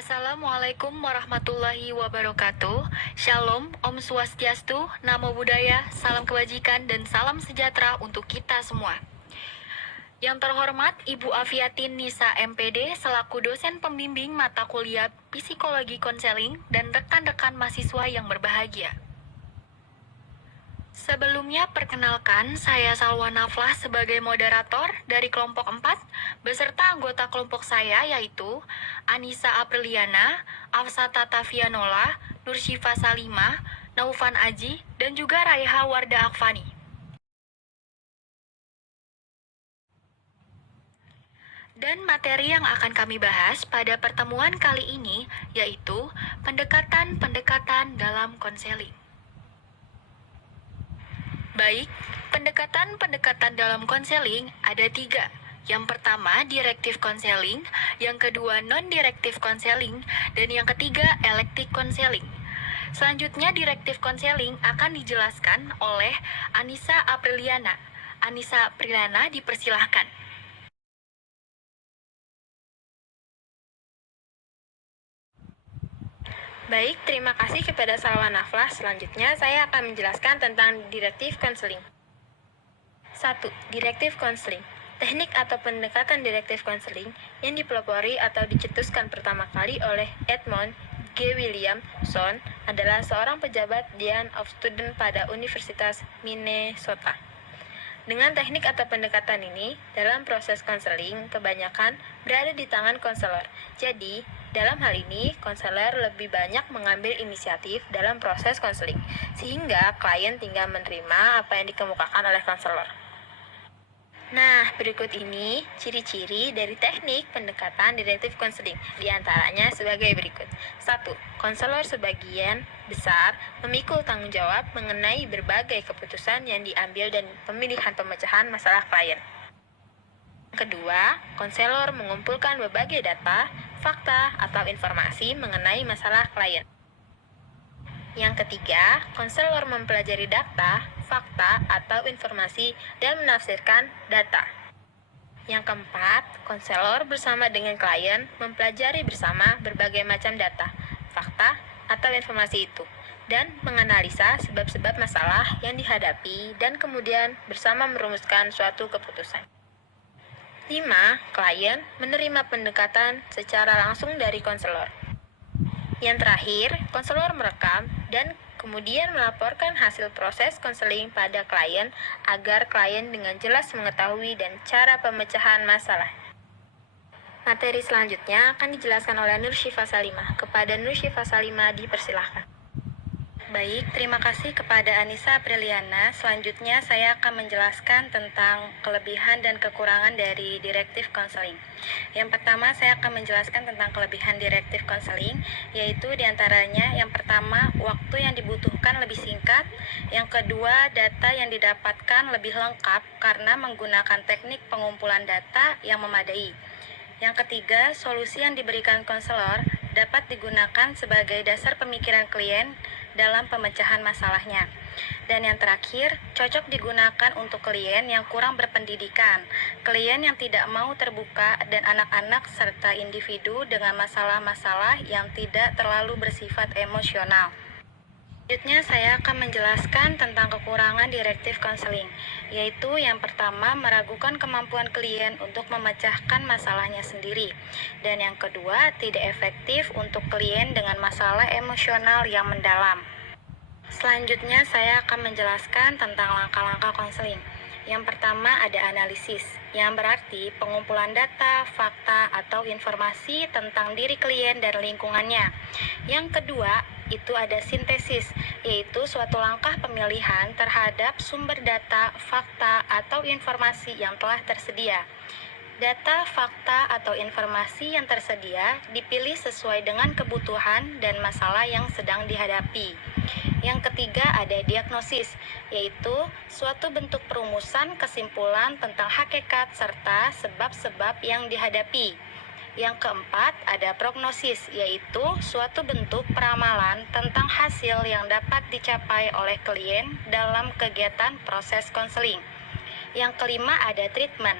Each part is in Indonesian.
Assalamualaikum warahmatullahi wabarakatuh. Shalom, Om Swastiastu, Namo Buddhaya, salam kebajikan dan salam sejahtera untuk kita semua. Yang terhormat Ibu Afiatin Nisa MPD selaku dosen pembimbing mata kuliah Psikologi Konseling dan rekan-rekan mahasiswa yang berbahagia. Sebelumnya perkenalkan, saya Salwa Naflah sebagai moderator dari kelompok 4 beserta anggota kelompok saya yaitu Anissa Apriliana, Afsata Tafianola, Nursyifa Salimah, Naufan Aji, dan juga Raiha Warda Akfani. Dan materi yang akan kami bahas pada pertemuan kali ini yaitu pendekatan-pendekatan dalam konseling. Baik, pendekatan-pendekatan dalam konseling ada 3. Yang pertama, directive counseling, yang kedua, non-directive counseling, dan yang ketiga, elective counseling. Selanjutnya, directive counseling akan dijelaskan oleh Anissa Apriliana. Anissa Apriliana, dipersilahkan. Baik, terima kasih kepada Salwa Naflah. Selanjutnya, saya akan menjelaskan tentang directive counseling. 1. Directive counseling. Teknik atau pendekatan directive counseling yang dipelopori atau dicetuskan pertama kali oleh Edmund G. Williamson adalah seorang pejabat Dean of Students pada Universitas Minnesota. Dengan teknik atau pendekatan ini, dalam proses konseling kebanyakan berada di tangan konselor. Jadi, dalam hal ini, konselor lebih banyak mengambil inisiatif dalam proses konseling, sehingga klien tinggal menerima apa yang dikemukakan oleh konselor. Nah, berikut ini ciri-ciri dari teknik pendekatan directive counseling. Di antaranya sebagai berikut. 1. Konselor sebagian besar memikul tanggung jawab mengenai berbagai keputusan yang diambil dan pemilihan pemecahan masalah klien. Kedua, konselor mengumpulkan berbagai data, fakta, atau informasi mengenai masalah klien. Yang ketiga, konselor mempelajari data, fakta, atau informasi dan menafsirkan data. Yang keempat, konselor bersama dengan klien mempelajari bersama berbagai macam data, fakta, atau informasi itu, dan menganalisa sebab-sebab masalah yang dihadapi dan kemudian bersama merumuskan suatu keputusan. 5. Klien menerima pendekatan secara langsung dari konselor. Yang terakhir, konselor merekam dan kemudian melaporkan hasil proses konseling pada klien agar klien dengan jelas mengetahui dan cara pemecahan masalah. Materi selanjutnya akan dijelaskan oleh Nursyifa Salimah. Kepada Nursyifa Salimah dipersilahkan. Baik, terima kasih kepada Anissa Apriliana. Selanjutnya saya akan menjelaskan tentang kelebihan dan kekurangan dari directive counseling. Yang pertama, saya akan menjelaskan tentang kelebihan directive counseling, yaitu diantaranya yang pertama, waktu yang dibutuhkan lebih singkat. Yang kedua, data yang didapatkan lebih lengkap karena menggunakan teknik pengumpulan data yang memadai. Yang ketiga, solusi yang diberikan konselor dapat digunakan sebagai dasar pemikiran klien dalam pemecahan masalahnya. Dan yang terakhir, cocok digunakan untuk klien yang kurang berpendidikan, klien yang tidak mau terbuka, dan anak-anak serta individu dengan masalah-masalah yang tidak terlalu bersifat emosional. Selanjutnya saya akan menjelaskan tentang kekurangan directive counseling, yaitu yang pertama meragukan kemampuan klien untuk memecahkan masalahnya sendiri, dan yang kedua tidak efektif untuk klien dengan masalah emosional yang mendalam. Selanjutnya saya akan menjelaskan tentang langkah-langkah konseling. Yang pertama ada analisis, yang berarti pengumpulan data, fakta, atau informasi tentang diri klien dan lingkungannya. Yang kedua, itu ada sintesis, yaitu suatu langkah pemilihan terhadap sumber data, fakta, atau informasi yang telah tersedia. Data, fakta, atau informasi yang tersedia dipilih sesuai dengan kebutuhan dan masalah yang sedang dihadapi. Yang ketiga ada diagnosis, yaitu suatu bentuk perumusan kesimpulan tentang hakikat serta sebab-sebab yang dihadapi. Yang keempat ada prognosis, yaitu suatu bentuk peramalan tentang hasil yang dapat dicapai oleh klien dalam kegiatan proses konseling. Yang kelima ada treatment.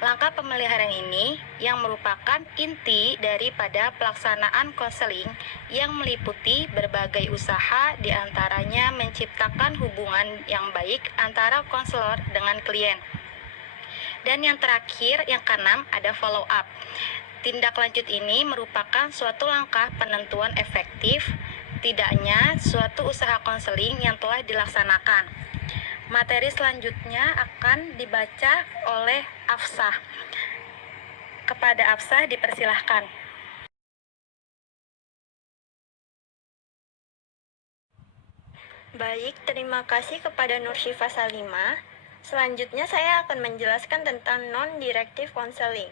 Langkah pemeliharaan ini yang merupakan inti daripada pelaksanaan konseling yang meliputi berbagai usaha, diantaranya menciptakan hubungan yang baik antara konselor dengan klien. Dan yang terakhir, yang keenam, ada follow up. Tindak lanjut ini merupakan suatu langkah penentuan efektif tidaknya suatu usaha konseling yang telah dilaksanakan. Materi selanjutnya akan dibaca oleh Afsah. Kepada Afsah dipersilahkan. Baik, terima kasih kepada Nur Syifa Salimah. Selanjutnya saya akan menjelaskan tentang non-directive counseling.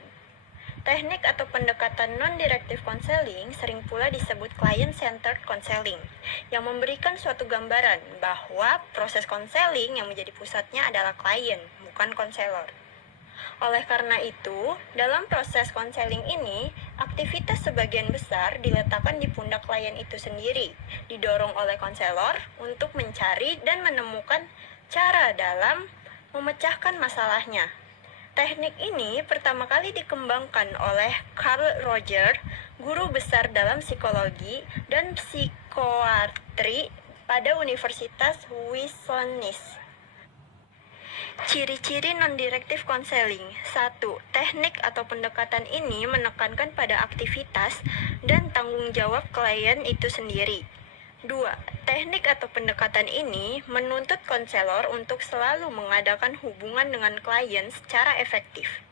Teknik atau pendekatan non-directive counseling sering pula disebut client-centered counseling, yang memberikan suatu gambaran bahwa proses counseling yang menjadi pusatnya adalah klien, bukan konselor. Oleh karena itu, dalam proses konseling ini, aktivitas sebagian besar diletakkan di pundak klien itu sendiri, didorong oleh konselor untuk mencari dan menemukan cara dalam memecahkan masalahnya. Teknik ini pertama kali dikembangkan oleh Carl Roger, guru besar dalam psikologi dan psikoatri pada Universitas Wisconsin. Ciri-ciri non-directive counseling. 1. Teknik atau pendekatan ini menekankan pada aktivitas dan tanggung jawab klien itu sendiri. 2. Teknik atau pendekatan ini menuntut konselor untuk selalu mengadakan hubungan dengan klien secara efektif.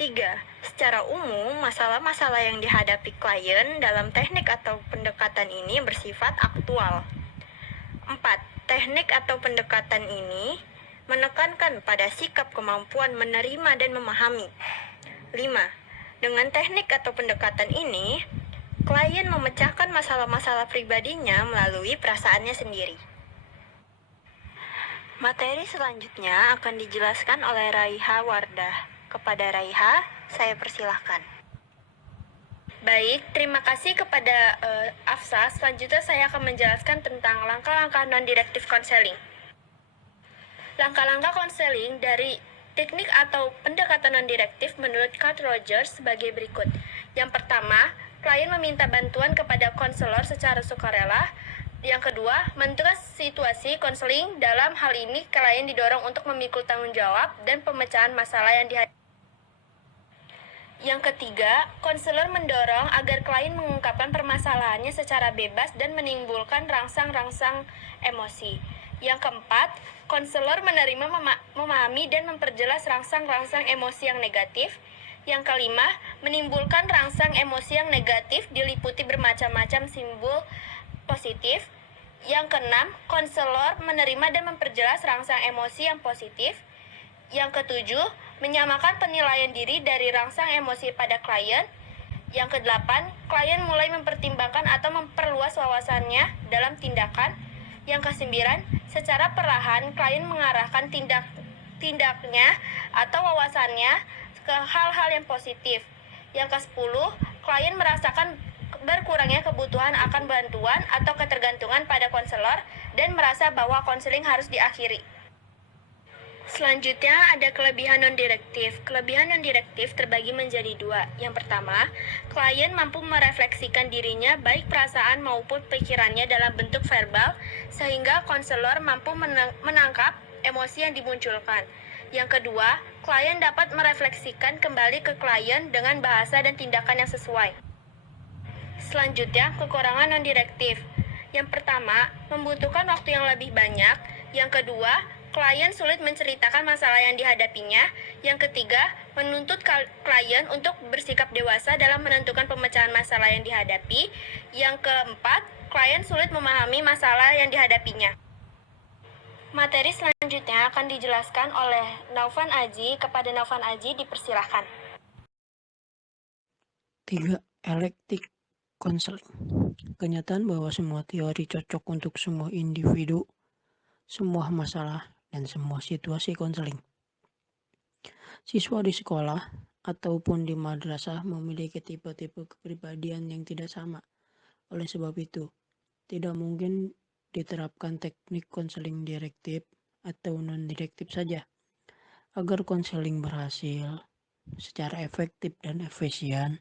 3. Secara umum, masalah-masalah yang dihadapi klien dalam teknik atau pendekatan ini bersifat aktual. 4. Teknik atau pendekatan ini menekankan pada sikap kemampuan menerima dan memahami. 5. Dengan teknik atau pendekatan ini, klien memecahkan masalah-masalah pribadinya melalui perasaannya sendiri. Materi selanjutnya akan dijelaskan oleh Raiha Wardah. Kepada Raiha, saya persilahkan. Baik, terima kasih kepada Afsa. Selanjutnya saya akan menjelaskan tentang langkah-langkah non-directive counseling. Langkah-langkah konseling dari teknik atau pendekatan non-direktif menurut Carl Rogers sebagai berikut. Yang pertama, klien meminta bantuan kepada konselor secara sukarela. Yang kedua, menentukan situasi konseling. Dalam hal ini, klien didorong untuk memikul tanggung jawab dan pemecahan masalah yang dihadapi. Yang ketiga, konselor mendorong agar klien mengungkapkan permasalahannya secara bebas dan menimbulkan rangsang-rangsang emosi. Yang keempat, konselor menerima, memahami, dan memperjelas rangsang-rangsang emosi yang negatif. Yang kelima, menimbulkan rangsang emosi yang negatif diliputi bermacam-macam simbol positif. Yang keenam, konselor menerima dan memperjelas rangsang emosi yang positif. Yang ketujuh, menyamakan penilaian diri dari rangsang emosi pada klien. Yang kedelapan, klien mulai mempertimbangkan atau memperluas wawasannya dalam tindakan. Yang kesembilan, secara perlahan klien mengarahkan tindaknya atau wawasannya ke hal-hal yang positif. Yang ke-10, klien merasakan berkurangnya kebutuhan akan bantuan atau ketergantungan pada konselor dan merasa bahwa konseling harus diakhiri. Selanjutnya ada kelebihan non-direktif. Kelebihan non-direktif terbagi menjadi dua. Yang pertama, klien mampu merefleksikan dirinya baik perasaan maupun pikirannya dalam bentuk verbal, sehingga konselor mampu menangkap emosi yang dimunculkan. Yang kedua, klien dapat merefleksikan kembali ke klien dengan bahasa dan tindakan yang sesuai. Selanjutnya, kekurangan non-direktif. Yang pertama, membutuhkan waktu yang lebih banyak. Yang kedua, klien sulit menceritakan masalah yang dihadapinya. Yang ketiga, menuntut klien untuk bersikap dewasa dalam menentukan pemecahan masalah yang dihadapi. Yang keempat, klien sulit memahami masalah yang dihadapinya. Materi selanjutnya akan dijelaskan oleh Naufan Aji. Kepada Naufan Aji dipersilahkan. 3. Elective counseling. Kenyataan bahwa semua teori cocok untuk semua individu, semua masalah, dan semua situasi konseling. Siswa di sekolah ataupun di madrasah memiliki tipe-tipe kepribadian yang tidak sama. Oleh sebab itu, tidak mungkin diterapkan teknik konseling direktif atau non-direktif saja. Agar konseling berhasil secara efektif dan efisien,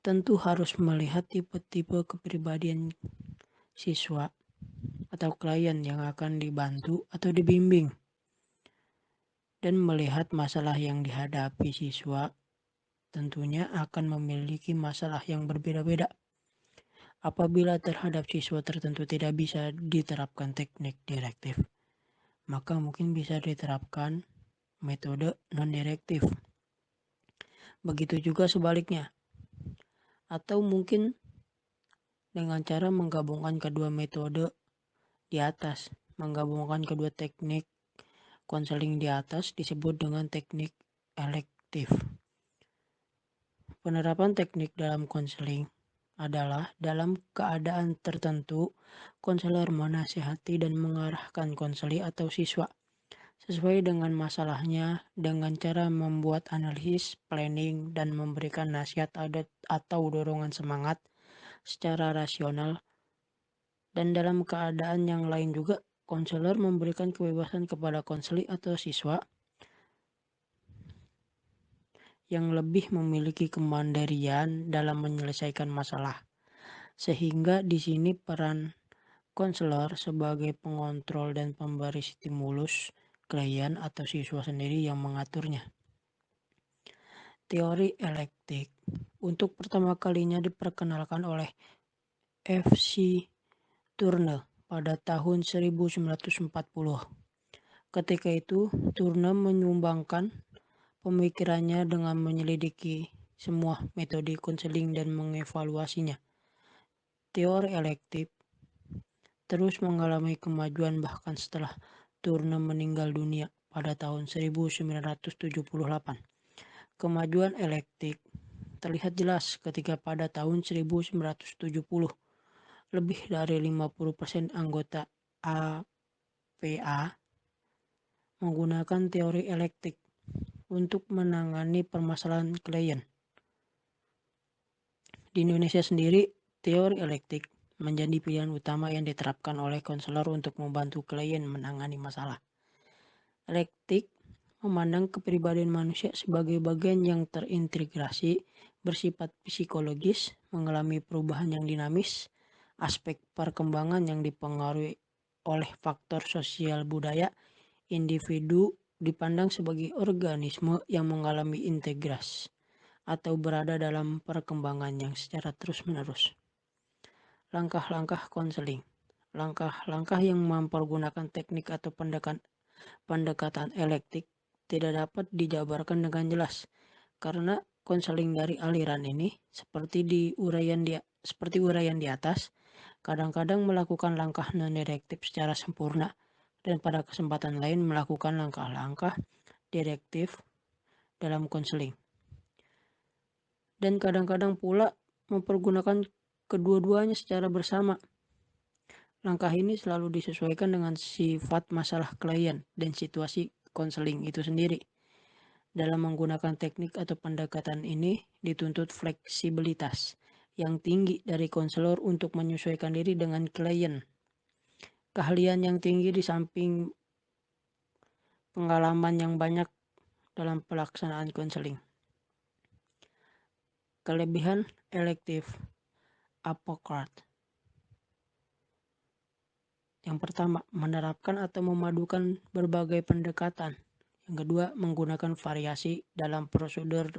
tentu harus melihat tipe-tipe kepribadian siswa atau klien yang akan dibantu atau dibimbing, dan melihat masalah yang dihadapi siswa tentunya akan memiliki masalah yang berbeda-beda. Apabila terhadap siswa tertentu tidak bisa diterapkan teknik direktif, maka mungkin bisa diterapkan metode non-direktif. Begitu juga sebaliknya. Atau mungkin dengan cara menggabungkan kedua metode di atas, menggabungkan kedua teknik konseling di atas disebut dengan teknik elektif. Penerapan teknik dalam konseling adalah dalam keadaan tertentu, konselor menasihati dan mengarahkan konseli atau siswa sesuai dengan masalahnya dengan cara membuat analisis, planning, dan memberikan nasihat atau dorongan semangat secara rasional. Dan dalam keadaan yang lain juga, konselor memberikan kebebasan kepada konseli atau siswa yang lebih memiliki kemandirian dalam menyelesaikan masalah. Sehingga di sini peran konselor sebagai pengontrol dan pemberi stimulus klien atau siswa sendiri yang mengaturnya. Teori elektik untuk pertama kalinya diperkenalkan oleh F.C. Turner pada tahun 1940. Ketika itu, Turner menyumbangkan pemikirannya dengan menyelidiki semua metode konseling dan mengevaluasinya. Teori elektif terus mengalami kemajuan bahkan setelah Turner meninggal dunia pada tahun 1978. Kemajuan elektif terlihat jelas ketika pada tahun 1970 lebih dari 50% anggota APA menggunakan teori elektif untuk menangani permasalahan klien. Di Indonesia sendiri, teori elektif menjadi pilihan utama yang diterapkan oleh konselor untuk membantu klien menangani masalah. Elektif memandang kepribadian manusia sebagai bagian yang terintegrasi, bersifat psikologis, mengalami perubahan yang dinamis, aspek perkembangan yang dipengaruhi oleh faktor sosial budaya, individu dipandang sebagai organisme yang mengalami integrasi atau berada dalam perkembangan yang secara terus-menerus. Langkah-langkah konseling. Langkah-langkah yang mempergunakan teknik atau pendekatan elektif tidak dapat dijabarkan dengan jelas karena konseling dari aliran ini seperti uraian di atas kadang-kadang melakukan langkah non-direktif secara sempurna dan pada kesempatan lain melakukan langkah-langkah direktif dalam konseling. Dan kadang-kadang pula mempergunakan kedua-duanya secara bersama. Langkah ini selalu disesuaikan dengan sifat masalah klien dan situasi konseling itu sendiri. Dalam menggunakan teknik atau pendekatan ini dituntut fleksibilitas yang tinggi dari konselor untuk menyesuaikan diri dengan klien. Keahlian yang tinggi di samping pengalaman yang banyak dalam pelaksanaan konseling. Kelebihan elektif Apocrat. Yang pertama, menerapkan atau memadukan berbagai pendekatan. Yang kedua, menggunakan variasi dalam prosedur.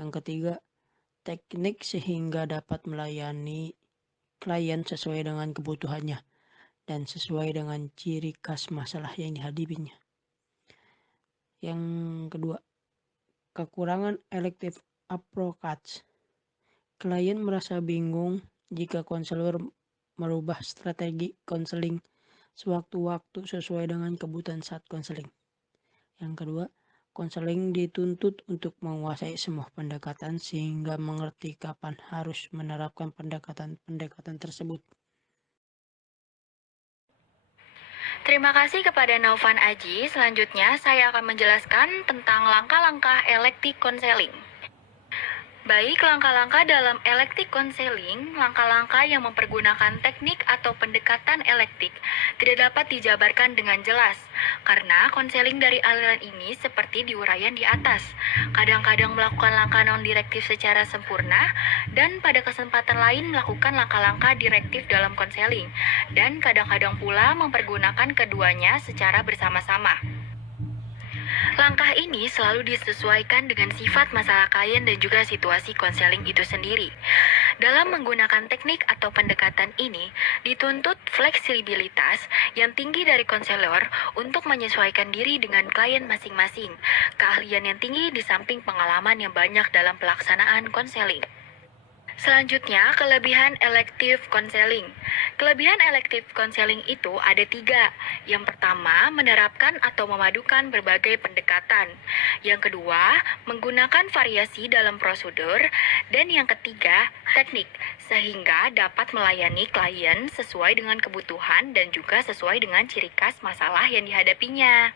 Yang ketiga, teknik sehingga dapat melayani klien sesuai dengan kebutuhannya dan sesuai dengan ciri khas masalah yang dihadapinya. Yang kedua, kekurangan elektif approach. Klien merasa bingung jika konselor merubah strategi konseling sewaktu-waktu sesuai dengan kebutuhan saat konseling. Yang kedua, konseling dituntut untuk menguasai semua pendekatan sehingga mengerti kapan harus menerapkan pendekatan tersebut. Terima kasih kepada Naufan Aji. Selanjutnya saya akan menjelaskan tentang langkah-langkah elektif konseling. Baik, langkah-langkah dalam elective counseling, langkah-langkah yang mempergunakan teknik atau pendekatan elektik tidak dapat dijabarkan dengan jelas, karena konseling dari aliran ini seperti diuraian di atas. Kadang-kadang melakukan langkah non-direktif secara sempurna, dan pada kesempatan lain melakukan langkah-langkah direktif dalam konseling, dan kadang-kadang pula mempergunakan keduanya secara bersama-sama. Langkah ini selalu disesuaikan dengan sifat masalah klien dan juga situasi konseling itu sendiri. Dalam menggunakan teknik atau pendekatan ini, dituntut fleksibilitas yang tinggi dari konselor untuk menyesuaikan diri dengan klien masing-masing, keahlian yang tinggi di samping pengalaman yang banyak dalam pelaksanaan konseling. Selanjutnya, kelebihan elective counseling. Kelebihan elective counseling itu ada 3. Yang pertama, menerapkan atau memadukan berbagai pendekatan. Yang kedua, menggunakan variasi dalam prosedur. Dan yang ketiga, teknik, sehingga dapat melayani klien sesuai dengan kebutuhan dan juga sesuai dengan ciri khas masalah yang dihadapinya.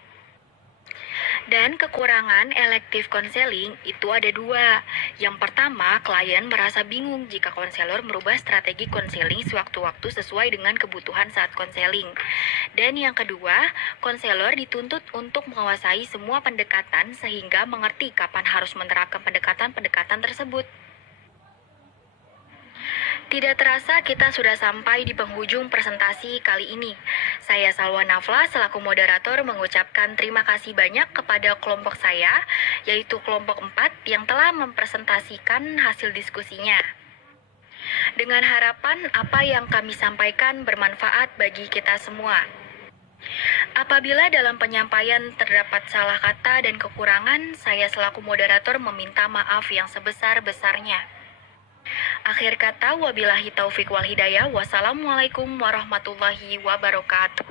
Dan kekurangan elective counseling itu ada 2. Yang pertama, klien merasa bingung jika konselor merubah strategi konseling sewaktu-waktu sesuai dengan kebutuhan saat konseling. Dan yang kedua, konselor dituntut untuk menguasai semua pendekatan sehingga mengerti kapan harus menerapkan pendekatan-pendekatan tersebut. Tidak terasa kita sudah sampai di penghujung presentasi kali ini. Saya Salwa Nafla selaku moderator mengucapkan terima kasih banyak kepada kelompok saya, yaitu kelompok 4 yang telah mempresentasikan hasil diskusinya. Dengan harapan apa yang kami sampaikan bermanfaat bagi kita semua. Apabila dalam penyampaian terdapat salah kata dan kekurangan, saya selaku moderator meminta maaf yang sebesar-besarnya. Akhir kata, wabillahi taufik wal hidayah. Wassalamualaikum warahmatullahi wabarakatuh.